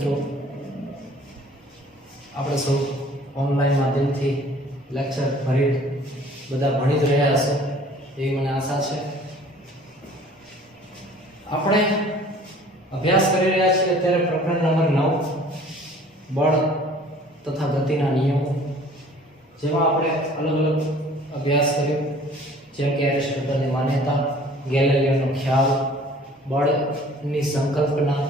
મિત્રો, આપણે સૌ ઓનલાઈન માધ્યમથી લેક્ચર ભરી બધા ભણી જ રહ્યા હશો એવી મને આશા છે. આપણે અભ્યાસ કરી રહ્યા છીએ અત્યારે પ્રકરણ નંબર 9 બળ તથા ગતિના નિયમો, જેમાં આપણે અલગ અલગ અભ્યાસ કર્યો, જેમ કે એરિસ્ટોટલની માન્યતા, ગેલિલિયોનો ખ્યાલ, બળની સંકલ્પના.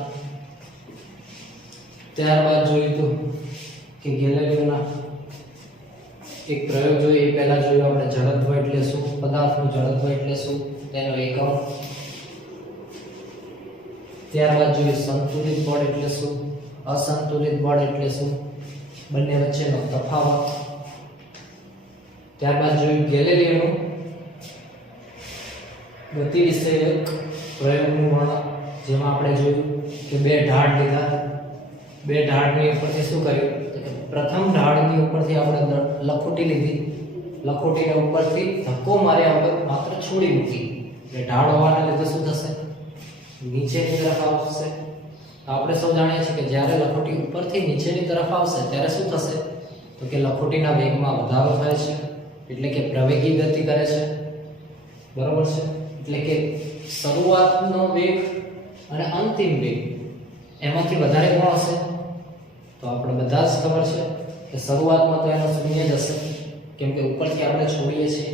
ત્યારબાદ જોયું હતું કે ગેલિલિયોના એક પ્રયોગ જોયો. એ પહેલા જોયું આપણે જડત્વ એટલે શું, પદાર્થનું જડત્વ એટલે શું, તેનો એકમ. ત્યારબાદ જોયું સંતુલિત બળ એટલે શું, અસંતુલિત બળ એટલે શું, બંને વચ્ચેનો તફાવત. ત્યારબાદ જોયું ગેલિલિયોનું ગતિ વિષયક પ્રયોગનું વર્ણન, જેમાં આપણે જોયું કે બે ઢાળ લીધા. બે ઢાળની ઉપરથી શું કર્યું, પ્રથમ ઢાળની ઉપરથી આપણે લખોટી લીધી, લખોટીને ઉપરથી ધક્કો માર્યા વગર માત્ર છોડી મૂકી. એટલે ઢાળ હોવાને લીધે શું થશે, નીચેની તરફ આવશે. આપણે સૌ જાણીએ છીએ કે જ્યારે લખોટી ઉપરથી નીચેની તરફ આવશે ત્યારે શું થશે, તો કે લખોટીના વેગમાં વધારો થાય છે, એટલે કે પ્રવેગી ગતિ કરે છે. બરોબર છે. એટલે કે શરૂઆતનો વેગ અને અંતિમ વેગ એમાંથી વધારે કોણ હશે, તો આપણે બધા જ ખબર છે કે શરૂઆતમાં તો એનો શૂન્ય જ હશે, કેમ કે ઉપરથી આપણે છોડીએ છીએ.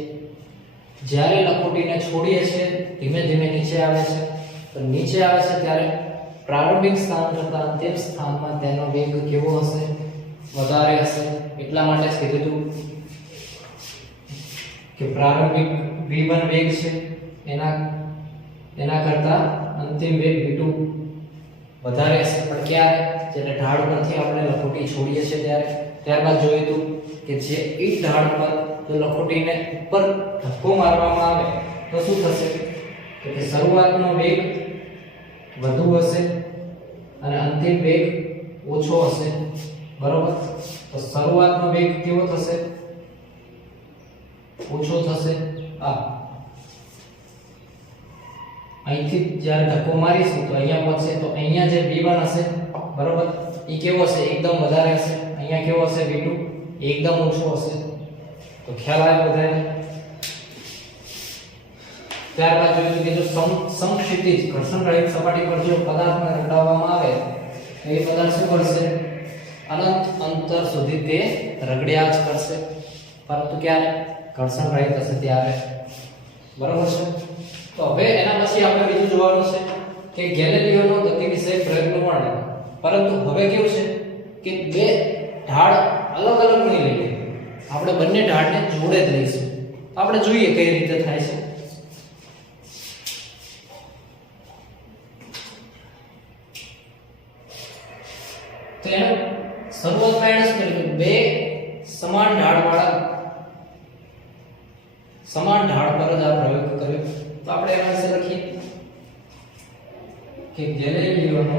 જ્યારે લખોટીને છોડીએ છીએ ધીમે ધીમે નીચે આવે છે, તો નીચે આવે છે ત્યારે પ્રારંભિક સ્થાન કરતાં અંતિમ સ્થાનમાં તેનો વેગ કેવો હશે, વધારે હશે. એટલા માટે જ કીધું હતું કે પ્રારંભિક v1 વેગ છે એના કરતાં અંતિમ વેગ v2 વધારે હશે. પણ ક્યારે, જ્યારે ઢાળ પરથી આપણે લખોટી છોડીએ છીએ ત્યારે. ત્યારબાદ જોયું હતું કે જે એક ઢાળ પર જો લખોટીને ઉપર ધક્કો મારવામાં આવે તો શું થશે, તો કે શરૂઆતનો વેગ વધુ હશે અને અંતિમ વેગ ઓછો હશે. બરોબર. તો શરૂઆતનો વેગ કેવો થશે, ઓછો થશે. અહીંથી જ્યારે ધક્કો મારીશું તો અહીંયા પહોંચશે, તો અહીંયા જે v1 હશે, બરોબર, એ કેવો હશે, એકદમ વધારે હશે. અહીંયા કેવો હશે, v2 એકદમ ઓછો હશે. તો ખ્યાલ આવ્યો બધાને. ત્યારબાદ જોયું કે જો સમક્ષિતિજ ઘર્ષણ રહિત સપાટી પર જો પદાર્થને રગડાવવામાં આવે તો એ પદાર્થ શું કરશે, અનંત અંતર સુધી તે રગડ્યા જ કરશે, પરંતુ ક્યારે, ઘર્ષણ રહિત હશે ત્યારે. બરોબર છે. તો હવે એના પછી આપણે બીજું જોવાનું છે કે ગેલિલિયોનો ગતિ વિષયક પ્રયોગનું વર્ણન. પરંતુ હવે કેવું છે કે બે ઢાળ અલગ અલગ નહીં લઈએ, આપણે બંને ઢાળને જોડે જ લઈશું. આપણે જોઈએ કઈ રીતે થાય છે. તો એનો શરૂઆતમાં એને શું કર્યું, બે સમાન ઢાળ પર જ આ પ્રયોગ કર્યો. તો આપણે એના વિશે લખીએ કે ગેલિલિયોનો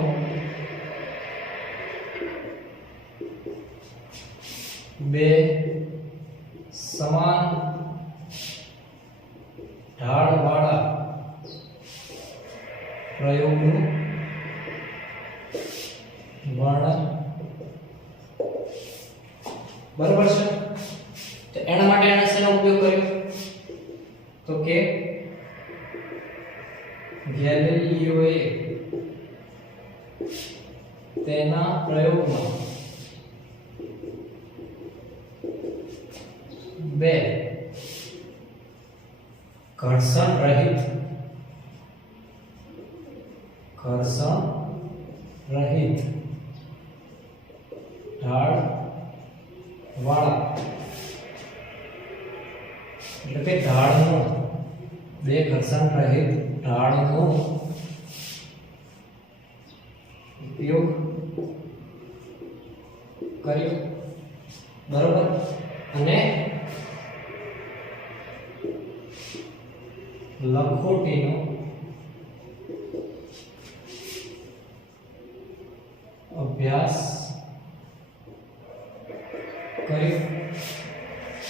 બે સમાન ઢાળવાળા પ્રયોગનું વર્ણન. બરોબર છે. તો એના માટે એને શેનો ઉપયોગ કર્યો, તો કે ગેલિલિયોએ તેના પ્રયોગમાં બે ઘર્ષણ રહિત ઢાળ વાળા, એટલે કે ઢાળનો, બે ઘર્ષણ રહિત ઢાળનો ઉપયોગ કર્યો. બરોબર. અને લખોટીનો અભ્યાસ કર્યો.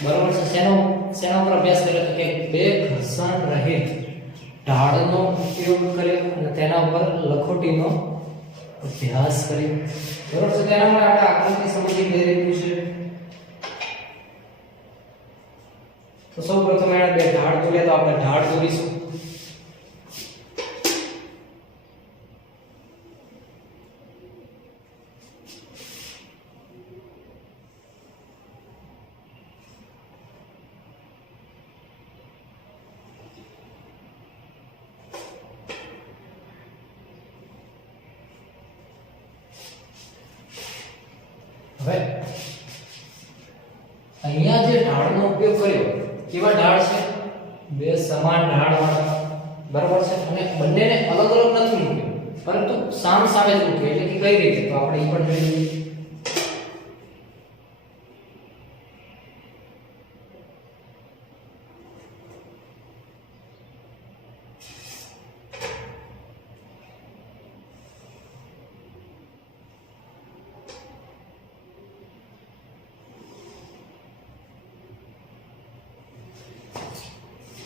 બરોબર છે. શેના પર અભ્યાસ કર્યો, તો કે બે ઘર્ષણ રહિત ઢાળનો ઉપયોગ કર્યો અને તેના પર લખોટીનો અભ્યાસ કરી બરોબર છે તેના માટે આપણે આકૃતિ સમજી કઈ રીતનું છે તો સૌપ્રથમ એને બે ઢાળ દોર્યા તો આપણે ઢાળ દોરીશું હવે અહીંયા જે ઢાળનો ઉપયોગ કર્યો કેવા ઢાળ છે બે સમાન ઢાળ વાળા બરાબર છે અને બંનેને અલગ અલગ નથી મૂક્યું પરંતુ સામ સામે જ મૂક્યું એટલે કે કઈ રીતે તો આપણે એ પણ જોઈ લઈએ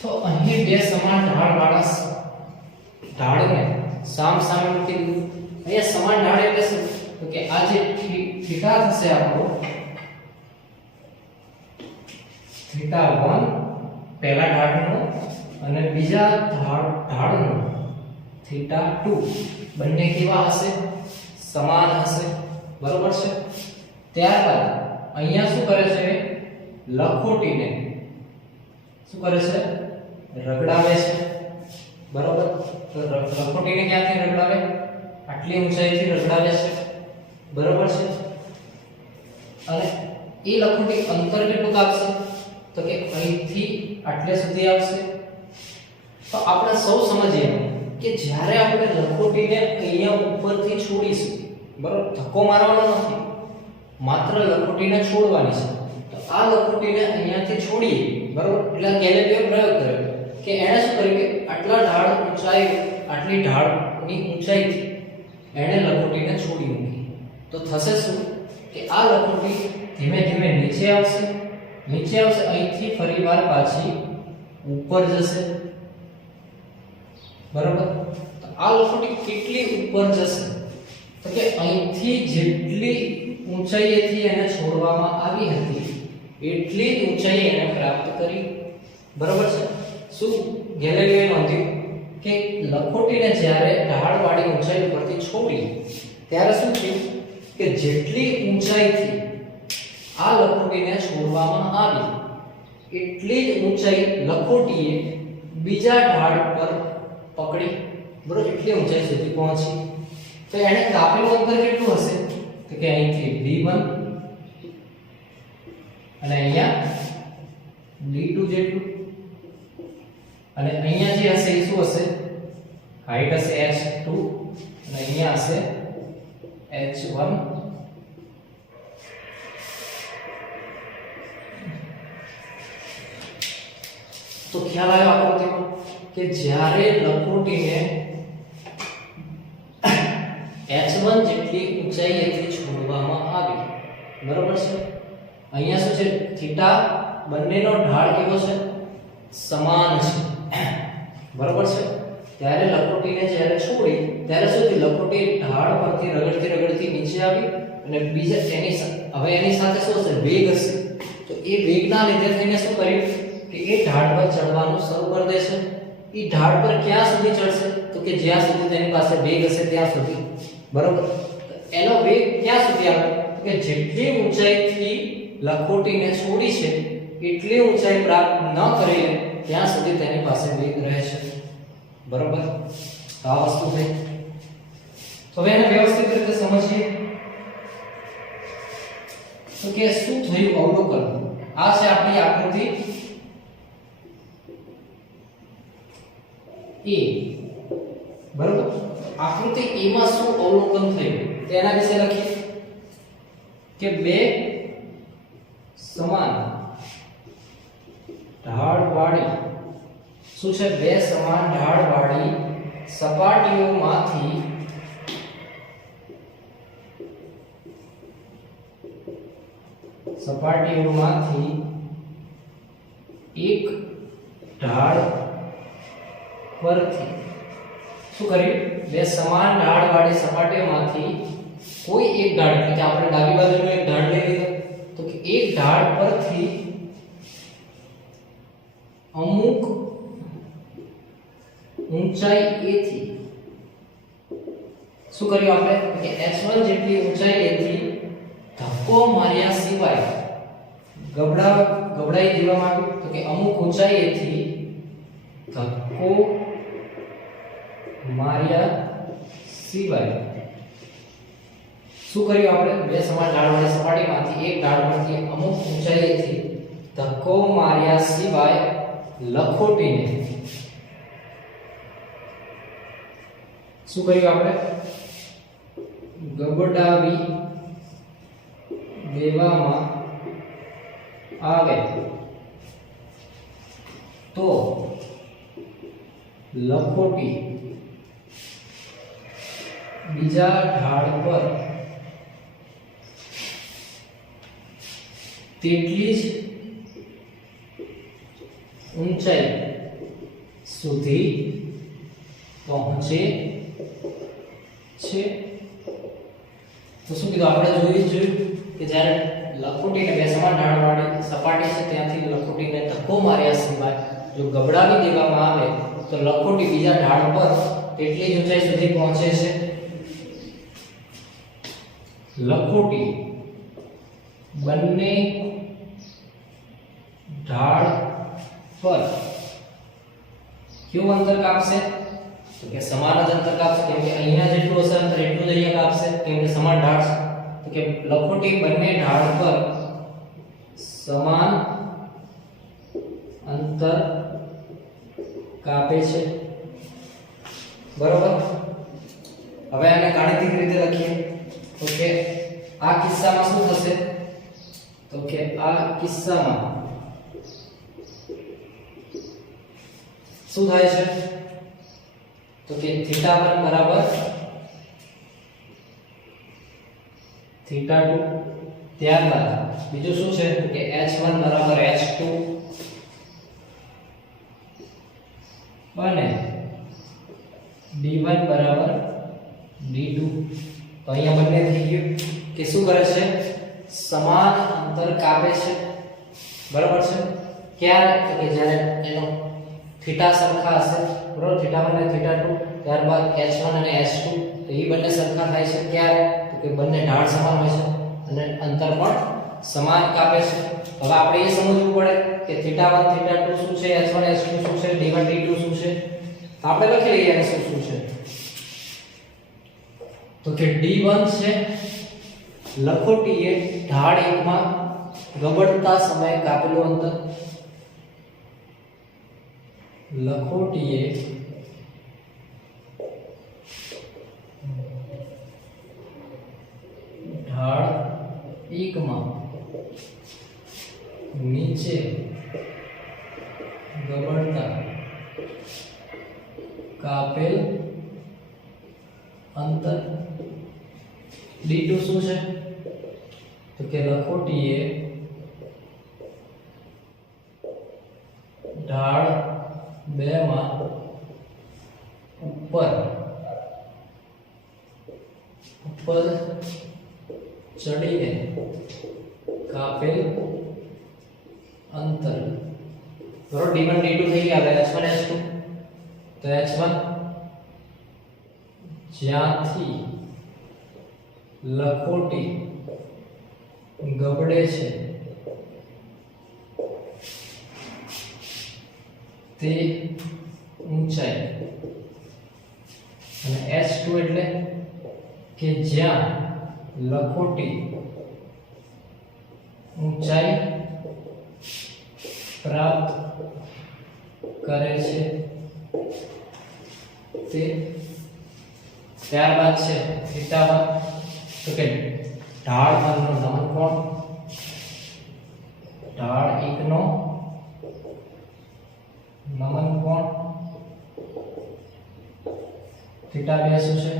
તો અહીં બે સમાન ઢાળ વાળા ઢાળને સામ સામે મૂકી દીધું અહીંયા સમાન ઢાળ એટલે શું તો કે આ જે થીટા થશે આપણો થીટા 1 પહેલા ઢાળનો અને બીજા ઢાળનો થીટા 2 બંને કેવા હશે સમાન હશે બરોબર છે ત્યારબાદ અહીંયા શું કરે છે લખોટીને શું કરે છે રગડાવે છે બરોબર તો લખોટીને ક્યાંથી રગડાવે આટલી ઊંચાઈથી રગડાવે છે બરોબર છે અને એ લખોટી અંતર કેટલું આપશે તો કે અહીંથી આટલે સુધી આવશે તો આપણે સૌ સમજીએ કે જ્યારે આપણે લખોટીને અહીંયા ઉપરથી છોડીશું બરોબર ધક્કો મારવાનો નથી માત્ર લખોટીને છોડવાની છે તો આ લખોટીને અહીંયાથી છોડીએ બરોબર એટલે ગેલેલિયો પ્રયોગ કર્યો કે એણે શું કર્યું કે આટલા ઢાળ ઊંચાઈ આટલી ઢાળની ઊંચાઈથી એણે લખોટીને છોડી મૂકી તો થશે શું કે આ લખોટી ધીમે ધીમે નીચે આવશે અહીંથી ફરીવાર પાછી ઉપર જશે બરોબર તો આ લખોટી કેટલી ઉપર જશે તો કે અહીંથી જેટલી ઊંચાઈએથી એને છોડવામાં આવી હતી એટલી જ ઊંચાઈ એને પ્રાપ્ત કરી બરોબર છે શું ગેલેલિયોએ નોંધ્યું કે લખોટીને જ્યારે ઢાળવાળી ઊંચાઈ ઉપરથી છોડી ત્યારે શું થયું કે જેટલી ઊંચાઈથી આ લખોટીને છોડવામાં આવી એટલી જ ઊંચાઈ લખોટીએ બીજા ઢાળ પર પકડી બરોબર એટલી ઊંચાઈ સુધી પહોંચી તો એને કાપેલું અંતર કેટલું હશે તો કે અહીંથી d1 અને અહીંયા d2 જેટલું અને અહીંયા જે હશે એ શું હશે હાઈટ હશે h2 અને અહીંયા હશે h1 તો ખ્યાલ આવ્યો આકૃતિમાં કે જ્યારે લખોટીને h1 જેટલી ઊંચાઈએથી છોડવામાં આવી બરોબર છે અહીંયા શું છે થીટા બંનેનો ઢાળ કેવો છે સમાન છે બરોબર છે ત્યારે લખોટીને જ્યારે છોડી ત્યારે શું થયું લખોટી ઢાળ પરથી રગડતી નીચે આવી અને બીજા એની સાથે શું હશે વેગ હશે તો એ વેગના લીધે થઈને શું કર્યું કે એ ઢાળ પર ચડવાનું શરૂ કરી દેશે એ ઢાળ પર ક્યાં સુધી ચડશે તો કે જ્યાં સુધી તેની પાસે વેગ હશે ત્યાં સુધી બરોબર એનો વેગ ક્યાં સુધી આવે તો કે જેટલી ઊંચાઈથી લખોટીને છોડી છે એટલી ઊંચાઈ પ્રાપ્ત ન કરી લે ત્યાં સુધી તેની પાસે વેગ રહે છે બરોબર આ વસ્તુ છે તો હવે એને વ્યવસ્થિત રીતે સમજીએ તો કે શું થયું અવલોકન આ છે આપણી આકૃતિ એ બરોબર આકૃતિ એ માં શું અવલોકન થયું તેના વિશે લખીએ કે બે સમાન ઢાળવાળી શું છે બે સમાન ઢાળવાળી સપાટીઓમાંથી એક ઢાળ પરથી શું કર્યું બે સમાન ઢાળવાળી સપાટીમાંથી કોઈ એક ઢાળ એટલે કે આપણે ડાબી બાજુનો એક ઢાળ લઈ લીધો તો કે એક ઢાળ પરથી અમુક ઊંચાઈ a થી શું કર્યું આપણે કે h1 જેટલી ઊંચાઈ a થી ધક્કો માર્યા સિવાય ગબડાઈ દેવામાં આવ્યું તો કે અમુક ઊંચાઈ a થી ધક્કો માર્યા સિવાય શું કર્યું આપણે બે સમાન ઢાળવાળી સપાટીમાંથી એક ઢાળ પરથી અમુક ઊંચાઈએથી ધક્કો માર્યા સિવાય લખોટીને શું કર્યું આપણે ગબડાવી દેવામાં આવે તો લખોટી બીજા ઢાળ પર તેટલી જ ઊંચાઈ સુધી પહોંચે છે તો શું કીધું આપણે જોયું કે જ્યારે લખોટીને બે સમાન ઢાળવાળી સપાટી છે ત્યાંથી લખોટીને ધક્કો માર્યા સિવાય જો ગબડાવી દેવામાં આવે તો લખોટી બીજા ઢાળ પર તેટલી જ ઊંચાઈ સુધી પહોંચે છે લખોટી બંને ઢાળ પર કેવું અંતર કાપશે તો કે સમાન જ અંતર કાપશે કેમ કે અહીંયા જેટલું હશે અંતર એટલું જ અહીંયા કાપશે કેમ કે સમાન ઢાળ છે તો કે લખોટી બંને ઢાળ પર સમાન અંતર કાપે છે બરોબર હવે આને ગાણિતિક રીતે લખીએ તો કે આ કિસ્સામાં શું થશે તો કે આ કિસ્સામાં શું થાય છે તો કે θ1 બરાબર θ2 ત્યારબાદ બીજું શું છે તો કે h1 બરાબર h2 અને d1 બરાબર d2 તો અહીંયા બંને થઈ ગયું કે શું કરે છે સમાન અંતર કાપે છે બરાબર છે ક્યારે તો કે જ્યારે એનો થીટા સરખા હશે બરાબર θ1 અને θ2 ત્યારબાદ h1 અને h2 તો એ બંને સરખા થાય છે ક્યારે તો કે બંને ઢાળ સમાન હોય છે અને અંતર પણ સમાન કાપે છે હવે આપણે એ સમજવું પડે કે θ1 θ2 શું છે h1 h2 શું છે d1 d2 શું છે તો આપણે લખી લઈએ અને શું છે તો કે d1 છે લખોટીએ ઢાળ 1 માં ગબડતા સમયે કાપેલું અંતર લખોટીએ ઢાળ 1 માં નીચે ગબડતા કાપેલ અંતર d2 શું છે તો કે લખોટીએ ઢાળ 2 માં ઉપર ચડીને કાપેલ અંતર બરોબર d1 d2 થઈ ગયા h1 h2 તો h1 જ્યાંથી લખોટી ગબડે છે તે ઊંચાઈ અને h2 એટલે કે જ્યાં લખોટી ઊંચાઈ પ્રાપ્ત કરે છે તે ત્યારબાદ છે θ1 તો કે ઢાળ 1 નો નમન કોણ ઢાળ 1 નો નમન કોણ θ2 શું છે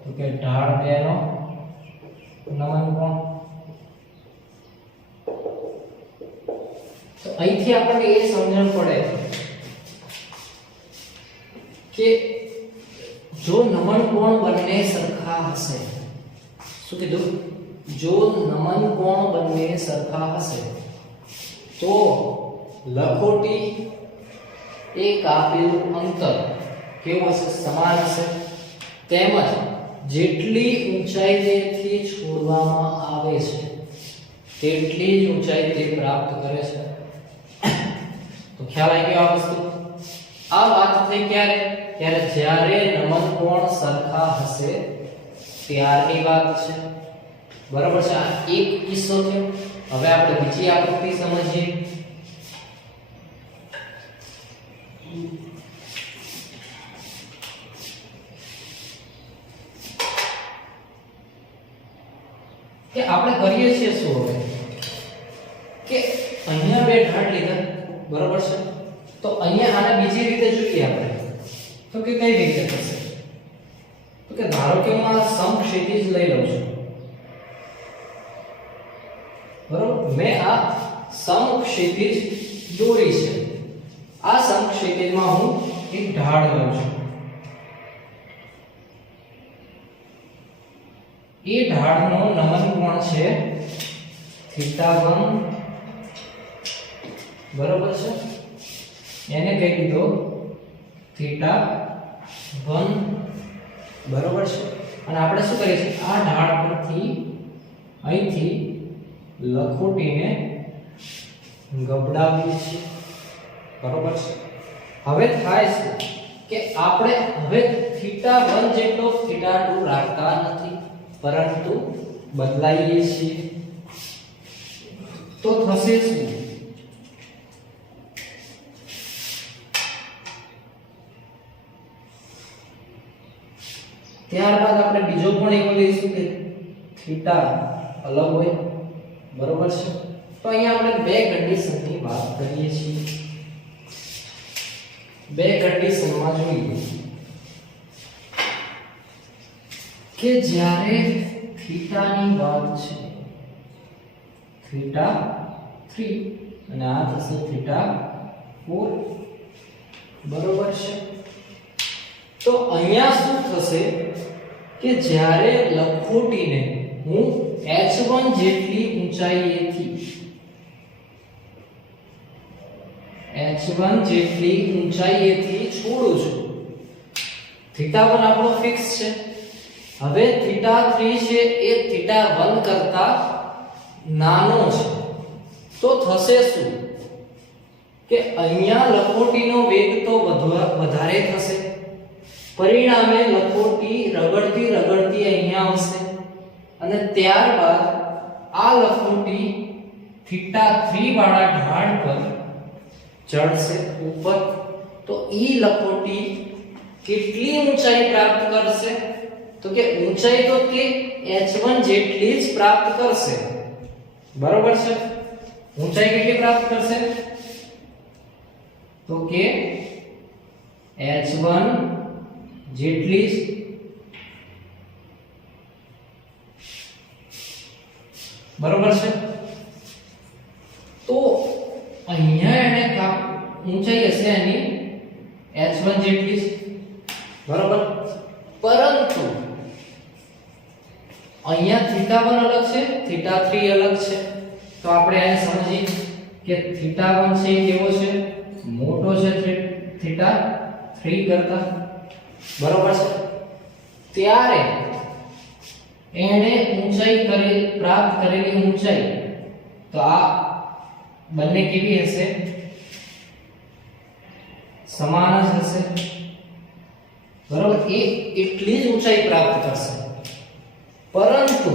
તો કે ઢાળ 2 નો નમન કોણ તો અહીંથી આપણને એ સમજણ પડે કે જો નમન કોણ બંને સરખા હશે, શું કીધું? જો નમન કોણ બંને સરખા હશે તો લખોટી એ કાપેલું અંતર કેવું હશે? સમાન હશે. તેમજ જેટલી ઊંચાઈથી છોડવામાં આવે છે તેટલી જ ઊંચાઈ તે પ્રાપ્ત કરે છે. તો ખ્યાલ આવી ગયો આ વસ્તુ. આ વાત થઈ ક્યારે? ત્યારે જ્યારે નમન કોણ સરખા હશે ત્યારની વાત છે. બરાબર છે. આ એક કિસ્સો થયો. હવે આપણે બીજી આકૃતિ સમજીએ. કે આપણે કરીએ છીએ શું હવે કે અહીંયા બે ઢાળ લીધા, બરાબર છે. તો અહીંયા આને બીજી રીતે જોઈએ આપણે તો કે કઈ રીતે થશે? તો કે ધારો કે હું આ સમક્ષિતિજ લઈ લઉં છું, બરાબર. મેં આ સમક્ષિતિજ દોરી છે. આ સમક્ષિતિજમાં હું એક ઢાળ લઉં છું. એ ઢાળનો નમન કોણ છે θ1, બરાબર છે. એને કહી દીધો θ1, બરાબર છે. અને આપણે શું કરીએ છીએ? આ ઢાળ પરથી અહીંથી લખોટીને ગબડાવીએ છીએ, બરાબર છે. હવે થાય છે કે આપણે હવે θ1 જેટલો θ2 રાખતા નથી, પરંતુ બદલાઈએ છીએ. તો થશે શું? ત્યારબાદ આપણે બીજો પણ એવો લઈશું કે θ અલગ હોય, બરોબર છે. તો અહીંયા આપણે બે કન્ડિશનની વાત કરીએ છીએ. બે કન્ડિશનમાં જોઈએ કે જ્યારે થીટાની વાત છે θ3 અને આ થશે θ4, બરોબર છે. તો અહીંયા શું થશે કે જ્યારે લખોટીને હું h1 જેટલી ઊંચાઈએથી છોડું છું. θ1 આપણો ફિક્સ છે. હવે θ3 છે એ θ1 કરતા નાનો છે. તો થશે શું કે અહીંયા લખોટીનો વેગ તો વધારે થશે, પરિણામે લખોટી રગડતી અહીંયા આવશે અને ત્યારબાદ આ લખોટી θ3 વાળા ઢાળ પર ચડશે ઉપર. તો ઈ લખોટી કેટલી ઊંચાઈ પ્રાપ્ત કરશે? તો કે ઊંચાઈ તો કે h1 જેટલી જ પ્રાપ્ત કરશે, બરોબર છે. ઊંચાઈ કેટલી પ્રાપ્ત કરશે? તો કે h1 જેટલી જ, બરોબર છે. તો અહીંયા એને ઊંચાઈ હશે એની h1 જેટલી જ, બરોબર. પરંતુ અહીંયા θ1 અલગ છે, θ3 અલગ છે. તો આપણે એને સમજીએ કે θ1 છે કેવો છે? મોટો છે θ3 કરતા, બરોબર છે. ત્યારે એને ઊંચાઈ પ્રાપ્ત કરેલી ઊંચાઈ, તો આ બંને કેવી હશે? સમાન જ હશે, બરોબર. એ એટલી જ ઊંચાઈ પ્રાપ્ત કરશે. પરંતુ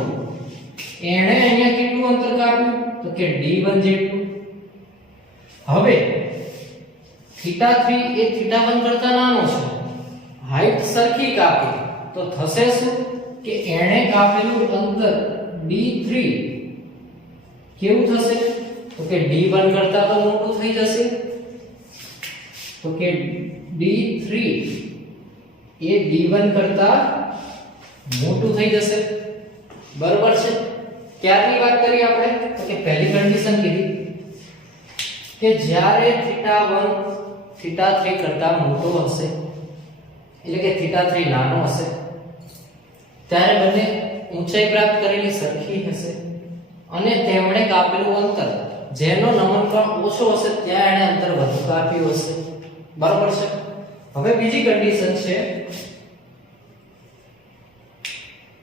એણે અહીંયા કેટલું અંતર કાપ્યું? તો કે d1 જેટલું. હવે θ3 એ θ1 કરતા નાનો છે, હાઈટ સરખી કાપી, તો થશે શું કે એણે કાપેલું અંતર d3 કેવું થશે? તો કે d1 કરતા તો મોટું થઈ જશે. તો કે d3 એ d1 કરતા મોટું થઈ જશે, બરોબર છે. ક્યારની વાત કરી આપણે? તો કે પહેલી કન્ડિશન કીધી કે જ્યારે θ1 θ3 કરતા મોટો હશે, એટલે કે θ3 નાનો હશે ત્યારે બંને ઊંચાઈ પ્રાપ્ત કરેલી સરખી હશે અને તેમણે કાપેલું અંતર જેનો નમનકોણ ઓછો હશે ત્યાં એણે અંતર વધુ કાપ્યું હશે બરાબર છે હવે બીજી કન્ડિશન છે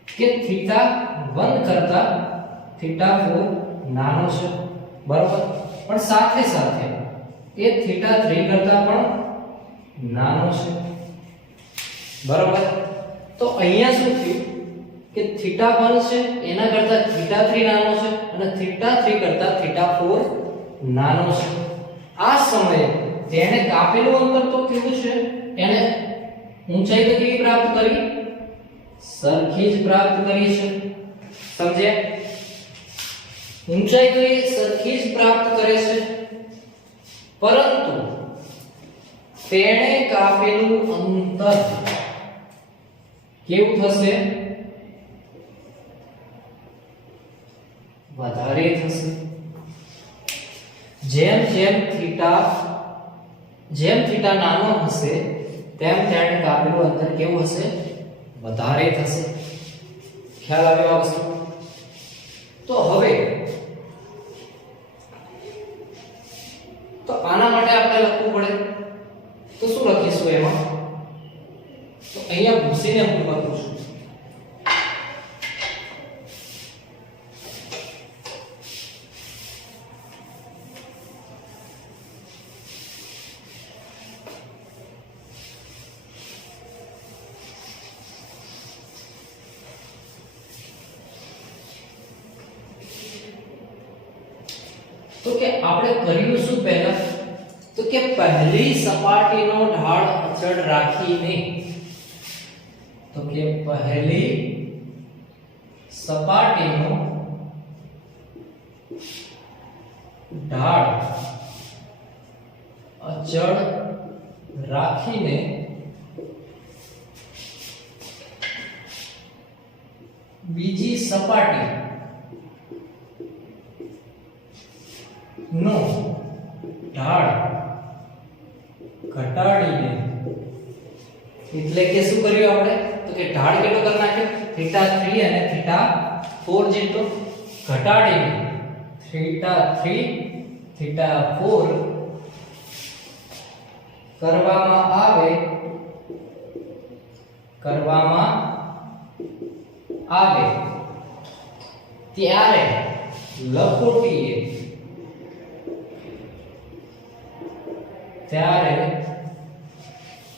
કે θ1 કરતા θ4 નાનો છે બરાબર પણ સાથે સાથે એ θ3 કરતા પણ નાનો છે બરાબર તો અહીંયા શું થયું કે θ1 છે એના કરતા θ3 નાનો છે અને θ3 કરતા θ4 નાનો છે આ સમયે જેણે કાપેલું અંતર તો કેવું છે એને ઊંચાઈ તો કેવી પ્રાપ્ત કરી સરખી જ પ્રાપ્ત કરી છે સમજ્યા ઊંચાઈ તો એ સરખી જ પ્રાપ્ત કરે છે પરંતુ તેણે કાપેલું અંતર કેવું થશે વધારે થશે જેમ થીટા નાનો હશે તેમ તેણે કાપેલું અંતર કેવું હશે વધારે થશે ખ્યાલ આવ્યો આ વસ્તુ તો હવે તો આના માટે આપણે લખવું પડે તો શું લખીશું એમાં તો અહીંયા ભૂસીને હું લખું છું તો કે આપણે કર્યું શું પહેલા તો કે પહેલી સપાટીનો ઢાળ અચળ રાખીને તો કે પહેલી સપાટીનો ઢાળ અચળ રાખીને બીજી સપાટી નો ઢાળ ઘટાડીને એટલે કે શું કર્યું આપણે તો કે ઢાળ કેટલો કરી નાખ્યો θ3 અને θ4 જેટલો ઘટાડીને θ3 θ4 કરવામાં આવે ત્યારે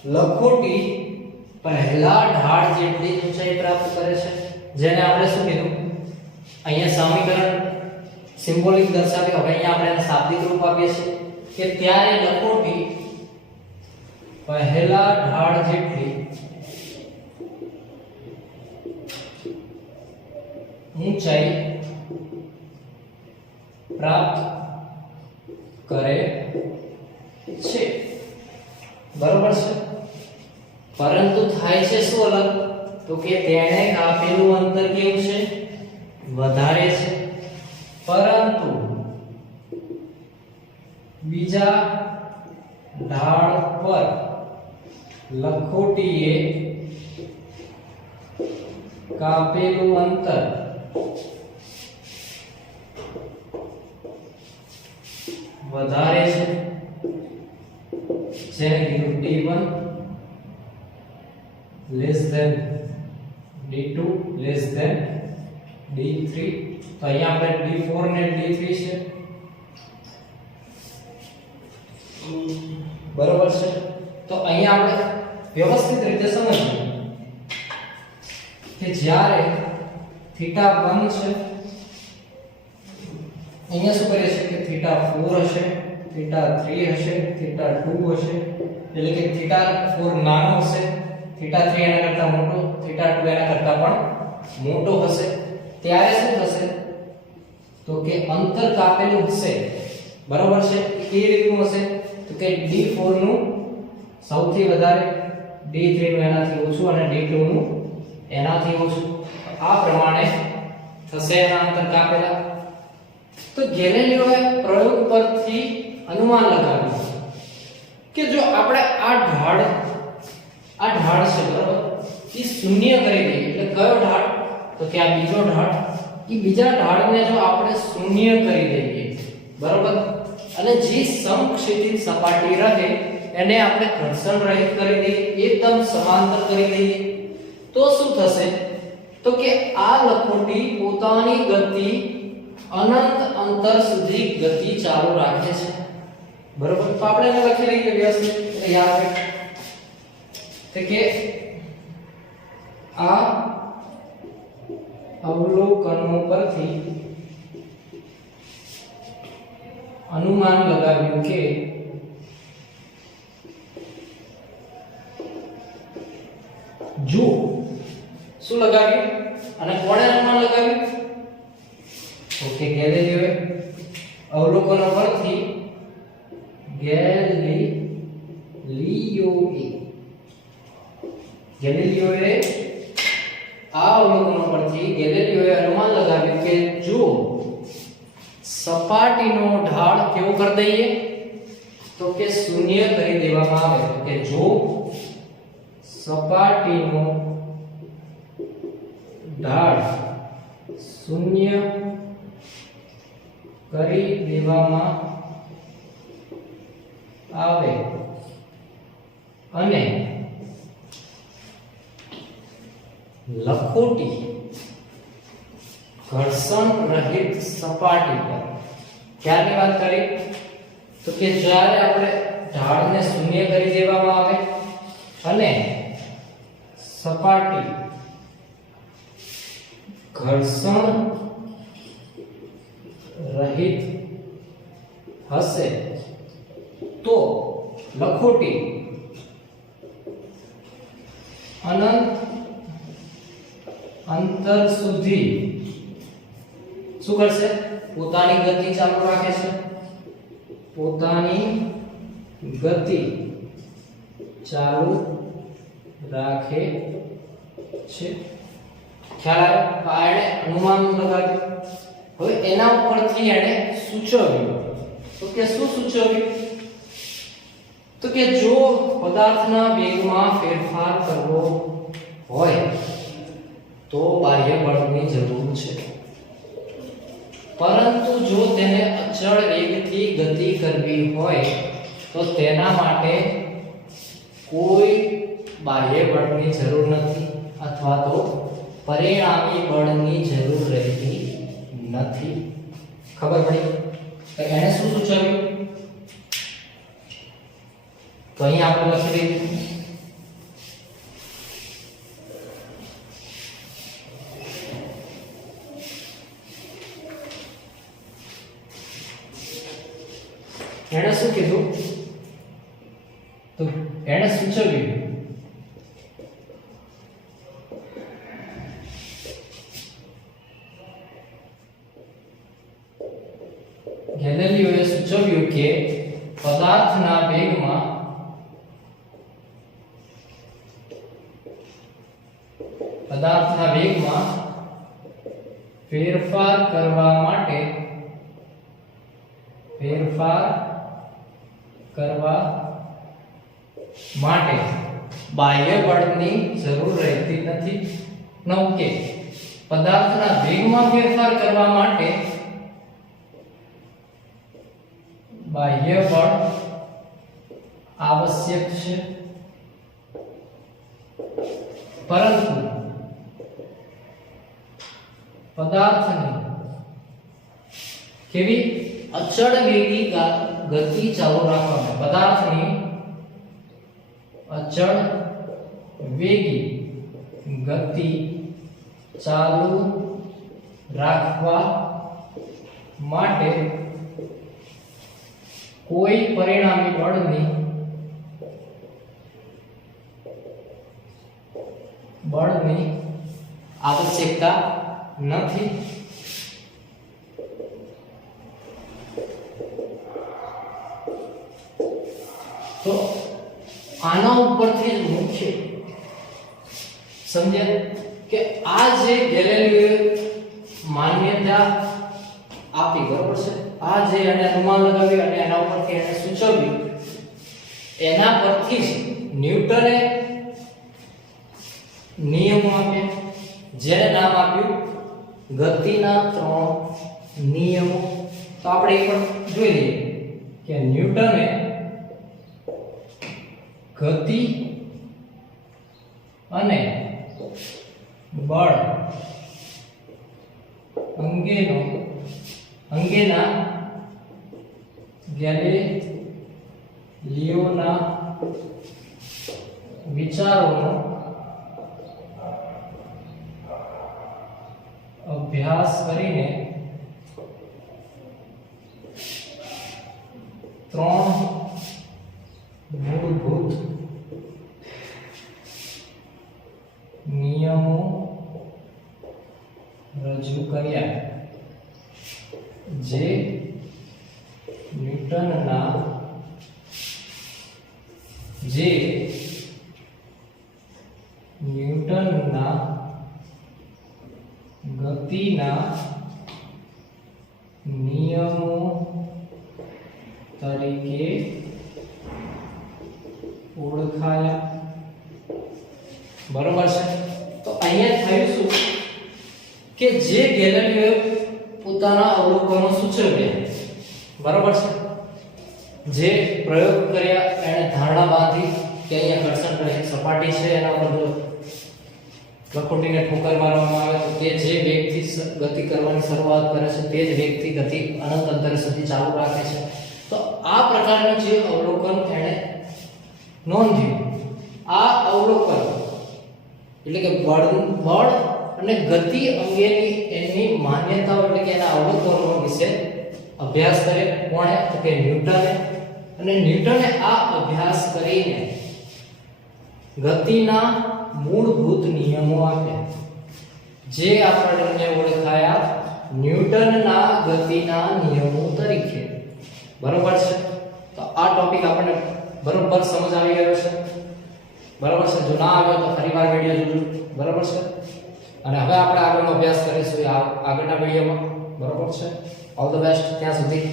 લખોટીએ પહેલા ઢાળ જેટલી ઊંચાઈ પ્રાપ્ત કરે છે જેને આપણે શું કીધું અહીંયા સમીકરણ સિમ્બોલિક દર્શાવ્યો હવે અહીંયા આપણે એને શાબ્દિક રૂપ આપીએ છીએ કે ત્યારે લખોટી પહેલા ઢાળ જેટલી ઊંચાઈ પ્રાપ્ત કરે છે બરોબર છે પરંતુ થાય છે શું અલગ તો કે તેણે કાપેલું અંતર કેવું છે વધારે છે પરંતુ બીજા ઢાળ પર લખોટીએ કાપેલું અંતર વધારે છે જેને કીધું d1 less than d2 less than d3 તો અહીંયા આપણે d4 ને d3 છે બરોબર છે તો અહીંયા આપણે વ્યવસ્થિત રીતે સમજીએ કે જ્યારે θ1 છે અહીંયા શું કરીએ છીએ કે θ4 હશે θ3 હશે θ2 હશે એટલે કે θ4 નાનો હશે θ3 એના કરતા મોટો θ2 એના કરતા પણ મોટો હશે ત્યારે શું થશે તો કે અંતર કાપેલું હશે બરોબર છે કેવી રીતનું હશે તો કે d4 નું સૌથી વધારે d3 નું એનાથી ઓછું અને d2 નું એનાથી ઓછું આ પ્રમાણે થશે એના અંતર કાપેલા તો ગેલિલિયોએ પ્રયોગ પરથી અનુમાન લગાવ્યું કે જો આપણે આ આ ઢાળ છે બરાબર એ શૂન્ય કરી દઈએ એટલે કયો ઢાળ તો કે આ બીજો ઢાળ એ બીજા ઢાળને જો આપણે શૂન્ય કરી દઈએ બરાબર અને જે સમક્ષિતિજ સપાટી રહે એને આપણે ઘર્ષણ રહિત કરી દઈએ એકદમ સમાંતર કરી દઈએ તો શું થશે તો કે આ લખોટી પોતાની ગતિ અનંત અંતર સુધી ગતિ ચાલુ રાખે છે બરાબર તો આપણે એને લખી લઈએ વ્યવસ્થિત એટલે યાદ રાખો કે આ અવલોકનો પરથી અનુમાન લગાવ્યું કે જો શું લગાવ્યું અને કોણે અનુમાન લગાવ્યું ઓકે ગેલિલિયોએ અવલોકનો પરથી ગેલિલિયોએ આ અવલોકનો પરથી ગેલિલિયોએ અનુમાન લગાવ્યું કે જો સપાટીનો ઢાળ કેવો કરી દઈએ તો કે શૂન્ય કરી દેવામાં આવે તો કે જો સપાટીનો ઢાળ શૂન્ય કરી દેવામાં આવે અને લખોટી ઘર્ષણ રહિત સપાટી પર ક્યારની વાત કરી તો કે જ્યારે આપણે ઢાળને શૂન્ય કરી દેવામાં આવે અને સપાટી ઘર્ષણ રહિત હશે તો લખોટી અનંત અંતર સુધી શું કરશે પોતાની ગતિ ચાલુ રાખે છે પોતાની ગતિ ચાલુ રાખે છે ખ્યાલ આવ્યો એણે અનુમાન લગાવ્યું હવે એના ઉપરથી એણે સૂચવ્યું તો કે શું સૂચવ્યું તો કે જો પદાર્થના વેગમાં ફેરફાર કરવો હોય તો બાહ્ય બળની જરૂર છે પરંતુ જો તેને અચળ વેગથી ગતિ કરવી હોય તો તેના માટે કોઈ બાહ્ય બળની જરૂર નથી અથવા તો પરિણામી બળની જરૂર રહેતી નથી ખબર પડી તો એને શું સૂચવ્યું તો અહીં આપણે લખી દઈએ એણે શું કીધું તો એણે સૂચવ્યું ગેલિલિયોએ સૂચવ્યું કે પદાર્થના વેગમાં ફેરફાર કરવા માટે બાહ્ય બળની જરૂર રહેતી નથી નવ કે પદાર્થના વેગમાં ફેરફાર કરવા માટે બાહ્ય બળ આવશ્યક છે પરંતુ પદાર્થની કેવી અચળ વેગી ગતિ ચાલુ રાખવા પદાર્થની અચળ વેગી ગતિ ચાલુ રાખવા માટે કોઈ પરિણામી બળની આવશ્યકતા નથી તો આના ઉપરથી મુખ્ય સમજે કે આ જે ગેલિલિયોએ માન્યતા આપી બરોબર છે આ જે એને અનુમાન લગાવ્યું અને એના ઉપરથી એને સૂચવ્યું એના પરથી જ ન્યૂટને નિયમો આપ્યા, જેને નામ આપ્યું ગતિના 3 નિયમો. તો આપણે એ પણ જોઈ લઈએ કે ન્યૂટને ગતિ અને બળ અંગેના ગેલિલિયોના વિચારોનો અભ્યાસ કરીને 3 મૂળભૂત નિયમો રજૂ કર્યા, જે ન્યૂટનના ગતિના નિયમો તરીકે ઓળખાયા. બરોબર છે. તો અહીંયા થયું શું કે જે ગેલિલિયોએ પોતાના અવલોકનો સૂચવ્યા, બરોબર છે, જે પ્રયોગ કર્યા, એને ધારણા બાંધી કે અહીંયા ઘર્ષણ રહિત સપાટી છે, એના પર જો લખોટીને ઠોકર મારવામાં આવે તો તે જે વેગથી ગતિ કરવાની શરૂઆત કરે છે તે જ વેગથી ગતિ અનંત અંતર સુધી ચાલુ રાખે છે. તો આ પ્રકારનું જે અવલોકન એણે નોંધ્યું, આ અવલોકન એટલે કે બળ અને ગતિ અંગેની એની માન્યતાઓ એટલે કે એના અવલોકનો વિશે અભ્યાસ કર્યો. કોણે? તો કે ન્યૂટને. અને ન્યૂટને આ અભ્યાસ કરીને ગતિના મૂળભૂત નિયમો આપ્યા, જે આપણને ઓળખાયા ન્યૂટનના ગતિના નિયમો તરીકે. બરોબર છે. તો આ ટોપિક આપણને બરોબર સમજ આવી ગયો છે. બરોબર છે. જો ના આવ્યો તો ફરીવાર વિડિયો જોજો. બરોબર છે. અને હવે આપણે આગળનો અભ્યાસ કરીશું આગળના વિડિયોમાં. બરોબર છે. ઓલ ધ બેસ્ટ ત્યાં સુધી.